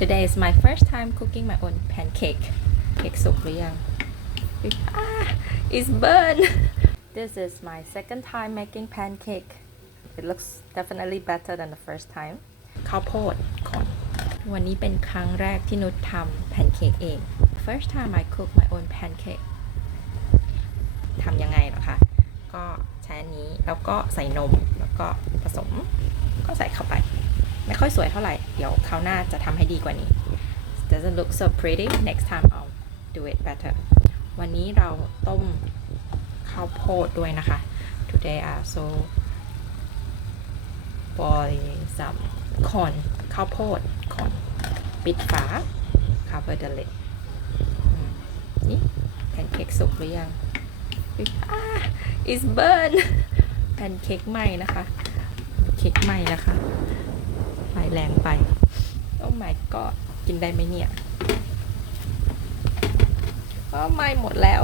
Today is my first time cooking my own pancake เค้กสุกหรือยัง ah it's burned This is my second time making pancake It looks definitely better than the first time ข้าวโพดก่อนวันนี้เป็นครั้งแรกที่นุชทำแพนเค้กเอง First time I cook my own pancake ทำยังไงหรอคะ ก็ใช้อันนี้แล้วก็ใส่นมแล้วก็ผสม ก็ใส่เข้าไป ไม่ค่อยสวยเท่าไหร่ เดี๋ยวคราวหน้าจะทำให้ดีกว่านี้ doesn't look so pretty next time I'll do it better วันนี้เราต้มข้าวโพดด้วยนะคะ today I also boil some corn ข้าวโพด corn ปิดฝา cover the lid นี่แพนเค้กสุกหรือยังอ่า it's burn แพนเค้กไหม้นะคะ เค้กไหม้นะคะ แรงไป โอ้ my god กินได้ไหมเนี่ยอ๋อไหม้หมดแล้ว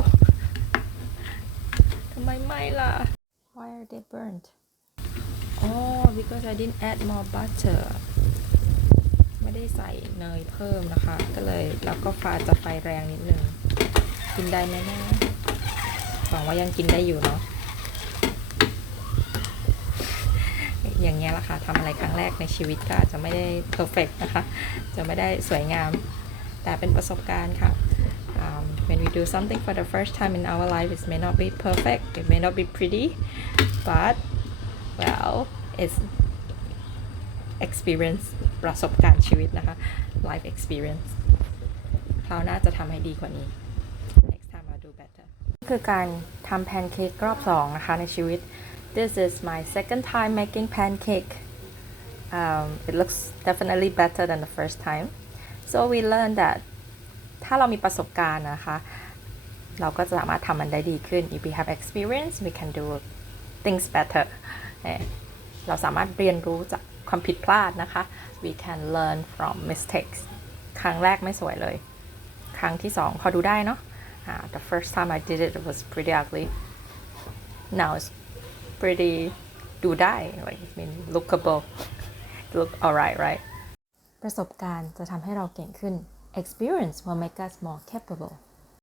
ทำไมไหม้ล่ะ why are they burnt oh because I didn't add more butter ไม่ได้ใส่เนยเพิ่มนะคะ ก็เลยแล้วก็ไฟจะไฟแรงนิดนึง กินได้ไหมนะหวังว่ายังกินได้อยู่เนาะอย่างเงี้ยแหละค่ะทำอะไรครั้งแรก ในชีวิตก็อาจจะไม่ได้เพอร์เฟกนะคะ จะไม่ได้สวยงาม แต่เป็นประสบการณ์ค่ะ um, when we do something for the first time in our life it may not be perfect it may not be pretty but well it's experience ประสบการณ์ชีวิตนะคะ life experience คราวหน้าจะทำให้ดีกว่านี้ next time I'll do better คือการทำแพนเค้กรอบสองนะคะในชีวิต This is my second time making pancake um, it looks definitely better than the first time so we learned that ถ้าเรามีประสบการณ์นะคะ เราก็จะสามารถทำมันได้ดีขึ้น if we have experience we can do things better เอ่อเราสามารถเรียนรู้จากความผิดพลาดนะคะ we can learn from mistakes ครั้งแรกไม่สวยเลย ครั้งที่สองพอดูได้เนาะอ่า the first time I did it it was pretty ugly now it's pretty ดูได้ like I mean lookable Look alright right ประสบการณ์จะทำให้เราเก่งขึ้น experience will make us more capable